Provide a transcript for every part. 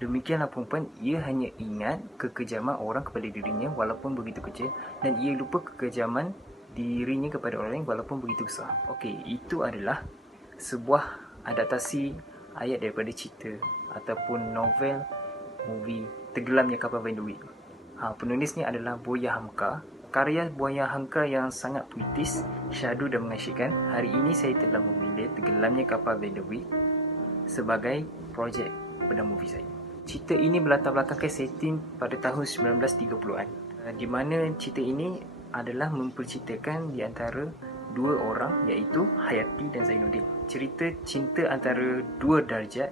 Demikianlah perempuan, ia hanya ingat kekejaman orang kepada dirinya walaupun begitu kecil, dan ia lupa kekejaman dirinya kepada orang lain walaupun begitu besar. Okey, itu adalah sebuah adaptasi ayat daripada cerita ataupun novel movie Tenggelamnya Kapal Van der Wijk. Penulisnya adalah Buaya Hamka. Karya Buaya Hamka yang sangat puitis, syahdu dan mengasyikkan. Hari ini saya telah memilih Tenggelamnya Kapal Van der Wijk sebagai projek pada movie saya. Cerita ini berlatar belakangkan setting pada tahun 1930-an, di mana cerita ini adalah memperceritakan di antara dua orang, iaitu Hayati dan Zainuddin. Cerita cinta antara dua darjat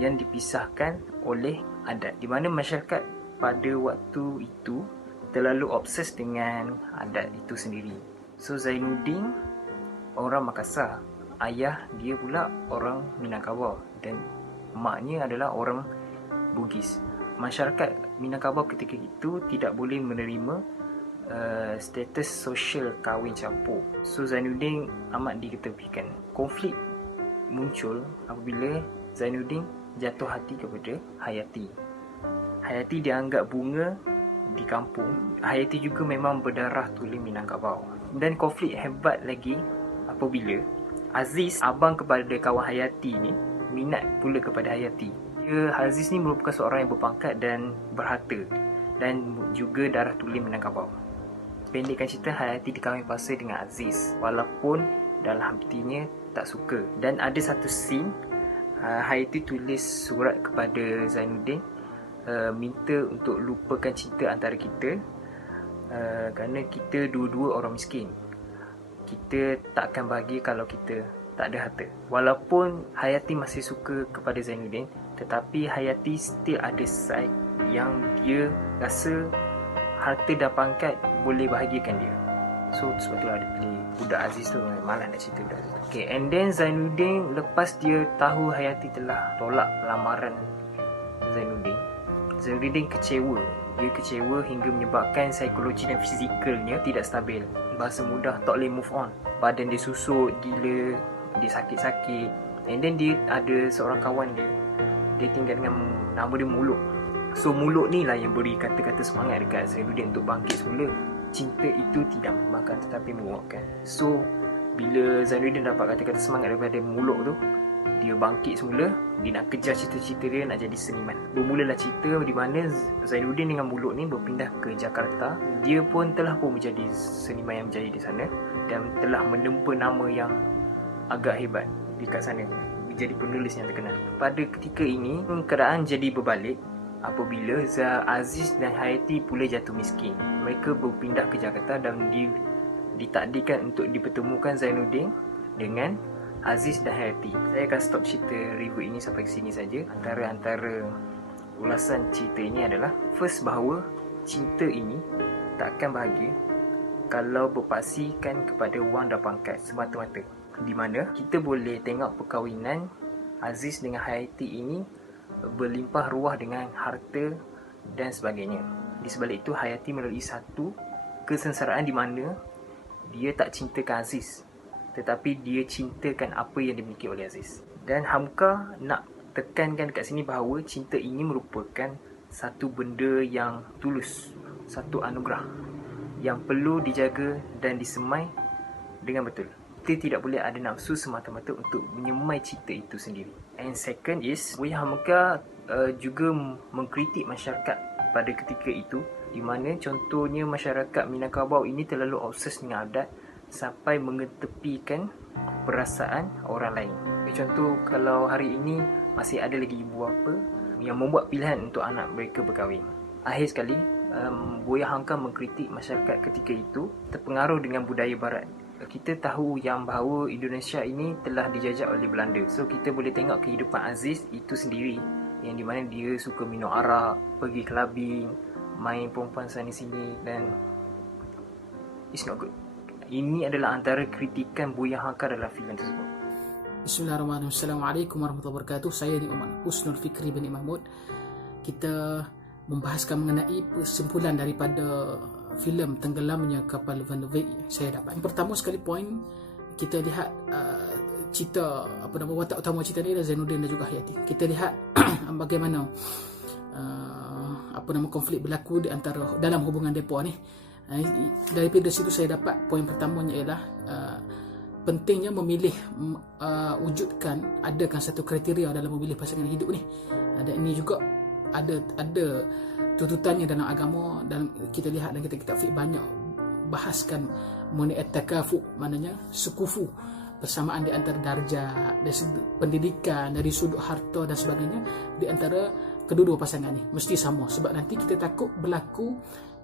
yang dipisahkan oleh adat, di mana masyarakat pada waktu itu terlalu obses dengan adat itu sendiri. So Zainuddin orang Makassar, ayah dia pula orang Minangkabau dan maknya adalah orang Bugis. Masyarakat Minangkabau ketika itu tidak boleh menerima status sosial kahwin campur. So Zainuddin amat diketepikan. Konflik muncul apabila Zainuddin jatuh hati kepada Hayati. Hayati dianggap bunga di kampung. Hayati juga memang berdarah tulen Minangkabau. Dan konflik hebat lagi apabila Aziz, abang kepada kawan Hayati ni, minat pula kepada Hayati. Aziz ni merupakan seorang yang berpangkat dan berharta dan juga darah tulen Minangkabau. Pendekkan cerita, Hayati dikahwin paksa dengan Aziz walaupun dalam hatinya tak suka. Dan ada satu scene Hayati tulis surat kepada Zainuddin, minta untuk lupakan cinta antara kita, kerana kita dua-dua orang miskin. Kita takkan bahagia kalau kita tak ada harta. Walaupun Hayati masih suka kepada Zainuddin, tetapi Hayati still ada side yang dia rasa harta dan pangkat boleh bahagiakan dia. So sebab tu lah dia pilih budak Aziz tu. Malas nak cerita budak Aziz tu. Okay, and then Zainuddin lepas dia tahu Hayati telah tolak lamaran Zainuddin, Zainuddin kecewa. Dia kecewa hingga menyebabkan psikologi dan fizikalnya tidak stabil. Bahasa mudah, tak boleh move on. Badan dia susut gila, dia sakit-sakit. And then dia ada seorang kawan dia, dia tinggal dengan nama dia Muluk. So Muluk ni lah yang beri kata-kata semangat dekat Zainuddin untuk bangkit semula. Cinta itu tidak membangkang tetapi menguatkan. So bila Zainuddin dapat kata-kata semangat daripada Muluk tu, dia bangkit semula. Dia nak kejar cita-cita dia nak jadi seniman. Bermulalah cerita di mana Zainuddin dengan Muluk ni berpindah ke Jakarta. Dia pun telah menjadi seniman yang berjaya di sana dan telah menempa nama yang agak hebat dekat sana, jadi penulis yang terkenal. Pada ketika ini keadaan jadi berbalik apabila Aziz dan Hayati pula jatuh miskin. Mereka berpindah ke Jakarta dan ditakdirkan untuk dipertemukan Zainuddin dengan Aziz dan Hayati. Saya akan stop cerita review ini sampai ke sini saja. Antara ulasan cerita ini adalah, first, bahawa cinta ini takkan bahagia kalau berpaksikan kepada wang dan pangkat semata-mata. Di mana kita boleh tengok perkahwinan Aziz dengan Hayati ini berlimpah ruah dengan harta dan sebagainya. Di sebalik itu, Hayati melalui satu kesengsaraan di mana dia tak cintakan Aziz, tetapi dia cintakan apa yang dimiliki oleh Aziz. Dan Hamka nak tekankan dekat sini bahawa cinta ini merupakan satu benda yang tulus, satu anugerah yang perlu dijaga dan disemai dengan betul. Kita tidak boleh ada nafsu semata-mata untuk menyemai cinta itu sendiri. And second is, Buaya Hamka juga mengkritik masyarakat pada ketika itu, di mana contohnya masyarakat Minangkabau ini terlalu obses dengan adat sampai mengetepikan perasaan orang lain. Contoh, kalau hari ini masih ada lagi ibu bapa yang membuat pilihan untuk anak mereka berkahwin. Akhir sekali, Buaya Hamka mengkritik masyarakat ketika itu terpengaruh dengan budaya barat. Kita tahu yang bahawa Indonesia ini telah dijajah oleh Belanda. So kita boleh tengok kehidupan Aziz itu sendiri, yang di mana dia suka minum arak, pergi clubbing, main perempuan sana sini, dan it's not good. Ini adalah antara kritikan Buaya Hamka dalam filem tersebut. Bismillahirrahmanirrahim. Assalamualaikum warahmatullahi wabarakatuh. Saya Muhammad Husnul Fikri bin Mahmud. Kita membahaskan mengenai kesimpulan daripada filem Tenggelamnya Kapal Van der Wijk saya dapat. Yang pertama sekali poin, kita lihat cerita watak utama cerita ni adalah Zainuddin dan juga Hayati. Kita lihat bagaimana konflik berlaku di antara dalam hubungan depa ni. Daripada situ saya dapat poin pertamanya ialah pentingnya memilih, wujudkan, adakan satu kriteria dalam memilih pasangan hidup ni. Dan ini juga ada tuntutannya dalam agama. Dalam kita lihat dalam kitab-kitab fiqh banyak bahaskan mengenai at-takafu, maknanya sekufu, persamaan di antara darjat, dari sudut pendidikan, dari sudut harta dan sebagainya, di antara kedua-dua pasangan ni mesti sama. Sebab nanti kita takut berlaku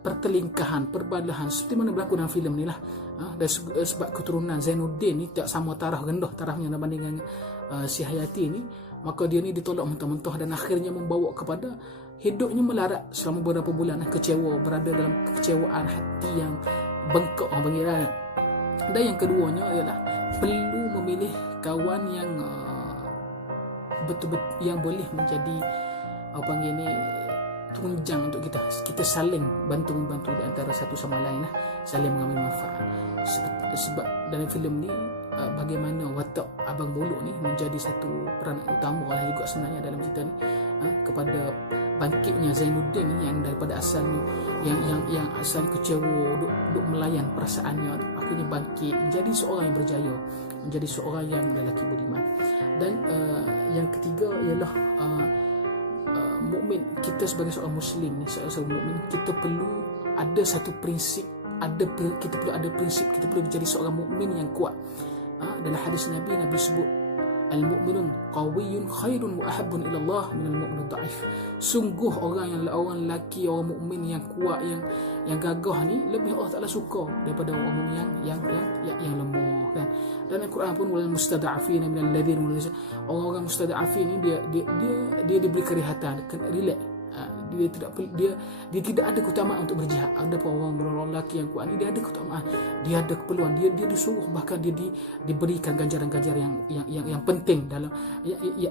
pertelingkahan, perbalahan seperti mana berlaku dalam filem ni lah. Dan sebab keturunan Zainuddin ni tak sama taraf rendah tarafnya berbanding dengan si Hayati ni, maka dia ni ditolak mentah-mentah dan akhirnya membawa kepada hidupnya melarat selama beberapa bulan, kecewa, berada dalam kekecewaan hati yang bengkak orang panggil. Dan yang keduanya ialah perlu memilih kawan yang betul-betul yang boleh menjadi apa panggil ni tunjang untuk kita saling bantu-membantu di antara satu sama lain lah, saling mengambil manfaat. Sebab dalam filem ni bagaimana watak Abang Bolok ni menjadi satu peranan utama lah juga sebenarnya dalam cerita ni, kepada bangkitnya Zainuddin ni yang daripada asalnya yang asal kecewa, duk melayan perasaannya, akhirnya bangkit menjadi seorang yang berjaya, menjadi seorang yang lelaki budiman. Dan yang ketiga ialah mukmin. Kita sebagai seorang muslim ni, seorang mukmin, kita perlu ada satu prinsip, kita perlu ada prinsip, kita perlu menjadi seorang mukmin yang kuat. Dalam hadis Nabi sebut al-mu'minun qawiyyun khairun wa ahabbun ila Allah min al-mu'min dhaif. Sungguh orang lelaki, orang mukmin yang kuat, yang gagah ni lebih Allah Taala suka daripada orang mukmin yang lemah kan. Dan Al-Quran pun wal mustada'afin min alladhin, orang-orang mustada'afin ni dia diberi kerehatan, relax. Dia tidak ada keutamaan untuk berjihad. Ada orang lelaki yang kuat ni, dia ada keutamaan, dia ada keperluan, dia disuruh, bahkan dia diberikan ganjaran-ganjaran yang penting dalam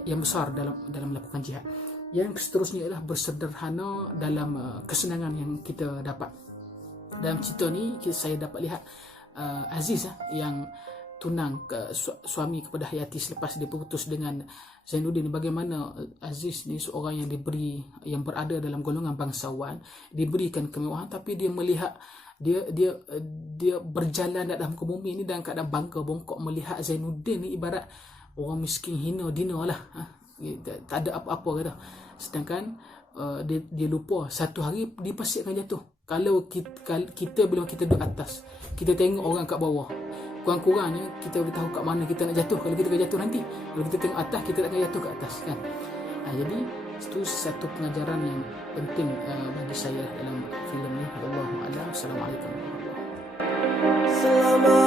yang besar dalam melakukan jihad. Yang seterusnya ialah bersederhana dalam kesenangan yang kita dapat. Dalam cerita ni saya dapat lihat Aziz yang tunang suami kepada Hayati selepas dia berputus dengan Zainuddin. Bagaimana Aziz ni seorang yang berada dalam golongan bangsawan, diberikan kemewahan, tapi dia melihat dia berjalan dalam muka bumi ni dalam keadaan bangga bongkok, melihat Zainuddin ni ibarat orang miskin hina dina lah, tak ada apa-apa kata. Sedangkan dia lupa satu hari dia pasti akan jatuh. Kalau kita bila kita duduk atas, kita tengok orang kat bawah, kurang-kurangnya kita boleh tahu kat mana kita nak jatuh. Kalau kita akan jatuh nanti, kalau kita tengok atas, kita akan jatuh ke atas kan. Jadi itu satu pengajaran yang penting bagi saya dalam filem ni. Wallahu a'lam. Assalamualaikum warahmatullahi wabarakatuh.